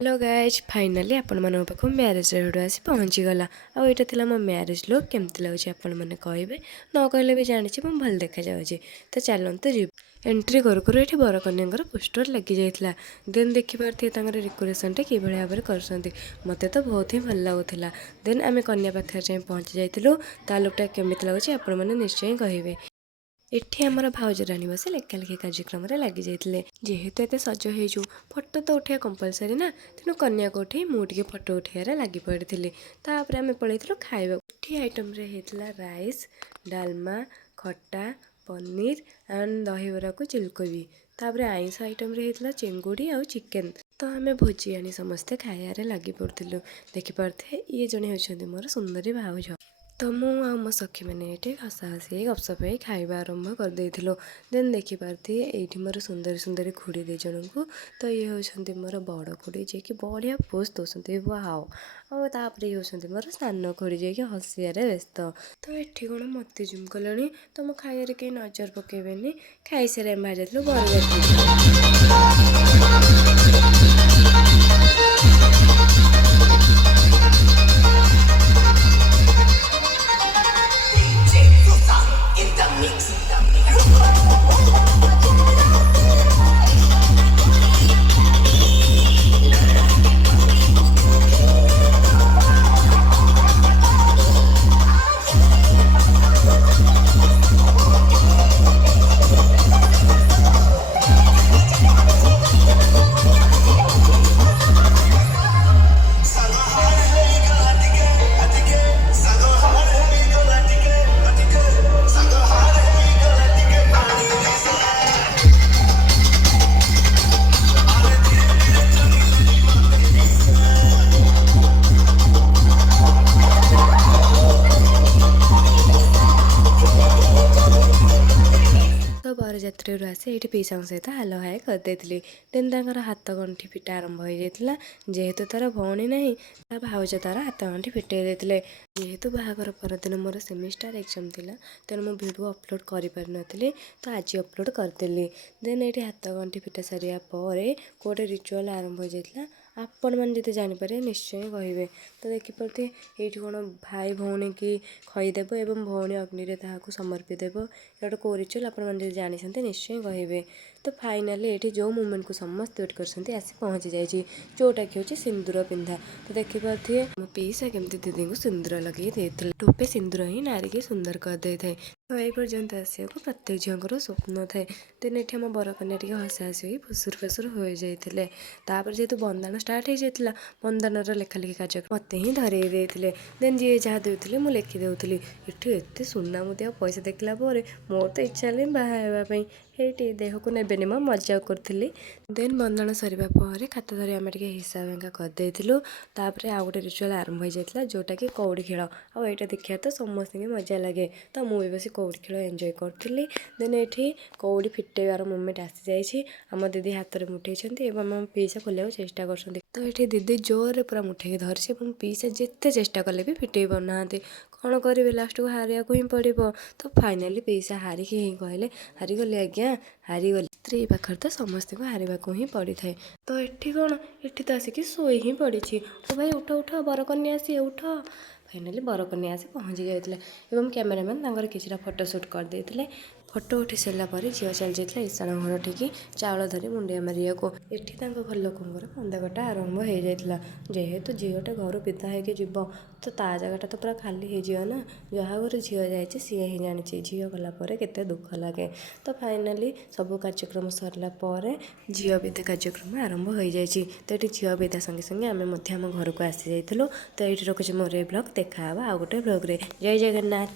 Hello guys finally आपण मन पाख म्यारेज भिडियो आसी पहुँचीगला। आउ यहाँ थी मो म्यारेज लुक केमती लगे आपण मैंने कहे न कहले भी जानी मुझे भल देखा जाऊँगी। तो चलते जी एंट्री करू करू ये बरकन्या पोस्टर लगी जाता। देन देखिपे डेकोरेशन कि भाव में कर मत तो बहुत ही भल लगुला। देन आम कन्या पाखे जाए पहुँची जाइलु। ता लुकटा केमी लगे आपण मैंने निश्चय कहे। एठी आमर भाउज राणी बसे लेखा लेखि कार्यक्रम लगी जाते। जेहेतु एत सज हो फोटो तो उठा कंपलसरी ना, तेणु कन्या को उठे मुझे फोटो उठाइबार लगी पड़ी। तापर आम पलैलु खाइबा। एठी आइटम रे हेतला राइस, डालमा, खट्टा, पनीर एंड दही बरा को चिलकोबी। तापर आइंस आइटम रे हेतला चिंगुड़ी आउ चिकेन। तो आम भोजी आनी समस्ते खाइबार लगी पड़ू। देखिपे ये जड़े होती मोर सुंदरी भाउज। तो मु मो सखी मैंने ये हसा हसी गपसप खाଇବା आरंभ करदे। देन देखिपारे ये मोर सुंदर सुंदरी खुड़ी दे जन को। तो ये होती मोर बड़ खुड़ी जी कि बढ़िया पोस्ट दौरान वाओ। आउे ये होती मोर सान खुड़ी जी कि हसियार व्यस्त। तो ये कौन मत जुम कले तो मो खाइबार कहीं नजर पकेबेनि। खाई सारे बाहर जाइलु बरगड़। तो बरजात्री आसी ये पीसा सहित हाल हाय करदे। देन तार हाथ गंठी फिटा आरंभ हो जाता। जेहेतु तार भौणी ना भाउज तार हाथ गंठी फिटे देते। जेहेतु बाहागर परदिन मोर सेमिस्टर एग्जाम थिला तेणु मो वीडियो अपलोड कर पारि नथिली। तो आज अपलोड करदेली। देन ये हाथ गंठी फिटा सारिया पर गोटे रिचुआल आरंभ हो जाता। आपण मैंने जो जानीपर निश्चय कहे। तो देखिपे ये कौन भाई भौणी की खईदेव एवं भौणी अग्नि में समर्पी देव। ये कौ रिचुअल आप जानते निश्चय कहे। तो फाइनाली ये जो मुमेंट को समस्त वेट कर आसी पहुँची जाइए जोटा कि हूँ सिंदूर पिंधा। तो देखिपे मो पीसा केमती दीदी को सिंदूर लगे टोपे सिंदूर ही नारी की सुंदर करदे थाए। तो ये पर्यंत आसा प्रत्येक झीर स्वप्न थाए। देन ये आम बरकन्या टी हसा हसी फुसुर फुसुर हो जाते। जेहेतु बंदाण स्टार्ट हो जाता बंदाण लेखालेखि कार्यक्रम मत ही धरे देते। देन जी जहाँ देते मुझे लिखिदेली। ये एत सुना मुदिया पैसा देखला मोर तो इच्छा है बाहर ये देह को नेबेनि मजा करी। देन बंदाण सरिया पर खाता धरी आम हिसाब एंका करदेलु। तापर आउ गोटे रिचुअल आरंभ हो जाता जोटा कि कौड़ी खेल। आईटा देखा तो समस्त मजा लगे। तो मुझे बस कौड़ी खेल एंजॉय करी। देन ये कौड़ी फिटेबार मोमेंट आसी जाइए। आम दीदी हाथ में मुठे मो पीसा खोलिया चेष्टा कर। तो ये दीदी जोर पूरा मुठे धरसी पीसा जिते चेष्टा कले भी फिटे पाना कौन करेंगे लास्ट को हारिया को ही पड़ो। तो फाइनाली पीसा हारिकी ही कहले हारीगली आज्ञा हारीगली। स्त्री पाखर तो समस्त को हार को ही पड़ी थाए। तो ये कौन ये तो आसिक शोई ही पड़ी। ओ भाई उठ उठ बरकन्या आसी उठ। फाइनाली बरकन्या आसी पहुँची जाते एवं कैमेरामैन किसी फोटोशूट करदे। फोटो उठी सारा झील चली जाता ईशान घर ठीक चाउल धरी मुंडिया मारिया को। एठी घर लोकंर कंदाकटा आरंभ हो जाता। जेहेतु झीटे घर विदा हो तो ता जगटा तो पूरा खाली हो ना। जहाँ घर झी जाए सी ही जानी झी गलापर के दुख लगे। तो फाइनाली सब कार्यक्रम सरला झी विदा कार्यक्रम आरंभ हो जाए। तो ये झी विदा संगे संगे आम घर को आसी जाइलु। तो ये रखुचे मोर ब्लॉग देखा आउ गोटे ब्लॉग रे। जय जगन्नाथ।